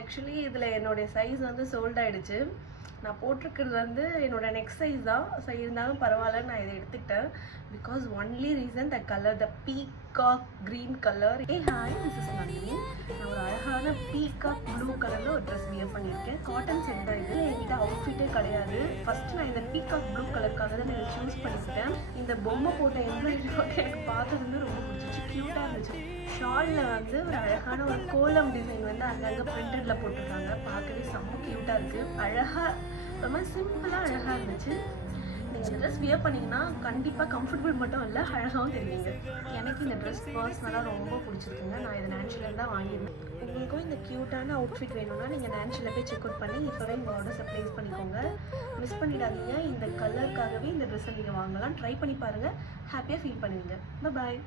Actually இதில் என்னுடைய size வந்து சோல்ட் ஆகிடுச்சு. நான் போட்டிருக்கிறது வந்து என்னோட நெக்ஸ்ட் சைஸ் தான். ஸோ இருந்தாலும் பரவாயில்ல, நான் இதை எடுத்துக்கிட்டேன். Because only reason the colour, the peacock green colour. Hi, this is Nandini. நான் ஒரு அழகான பீகாக் ப்ளூ கலரில் ஒரு ட்ரெஸ் வியர் பண்ணியிருக்கேன். காட்டன் செட் தான் இது. என்கிட்ட அவுட்ஃபிட்டே கிடையாது. ஃபஸ்ட்டு நான் இந்த பீகாக் ப்ளூ கலருக்காக தான் நான் இதை சூஸ் பண்ணிக்கிட்டேன். இந்த பொம்மை போட்ட எம்ப்ராய்டரி ஒர்க் எனக்கு பார்த்தது வந்து ரொம்ப பிடிச்சிச்சு, க்யூட்டாக இருந்துச்சு. ஷாலில் வந்து ஒரு அழகான ஒரு கோலம் டிசைன் வந்து அங்கங்கே பிரிண்டடில் போட்டிருக்காங்க. பார்க்கவே செம்ம க்யூட்டாக இருக்குது. அழகாக ரொம்ப சிம்பிளாக அழகாக இருந்துச்சு. நீங்கள் இந்த ட்ரெஸ் வியர் பண்ணிங்கன்னா கண்டிப்பாக கம்ஃபர்டபுள் மட்டும் இல்லை, அழகாகவும் தெரியுங்க. எனக்கு இந்த ட்ரெஸ் பர்சனலாக ரொம்ப பிடிச்சிருக்குங்க. நான் இதை நேச்சுரல் தான் வாங்கியிருந்தேன். உங்களுக்கும் இந்த க்யூட்டான அவுட்ஃபிட் வேணும்னா நீங்கள் நேச்சுரலாக போய் செக் அவுட் பண்ணி இப்போவே உங்கள் ஆர்டர்ஸை ப்ளேஸ் பண்ணிக்கோங்க. மிஸ் பண்ணிடாதீங்க. இந்த கலருக்காகவே இந்த ட்ரெஸ்ஸை நீங்கள் வாங்கலாம். ட்ரை பண்ணி பாருங்கள், ஹாப்பியாக ஃபீல் பண்ணுவீங்க. பாய்.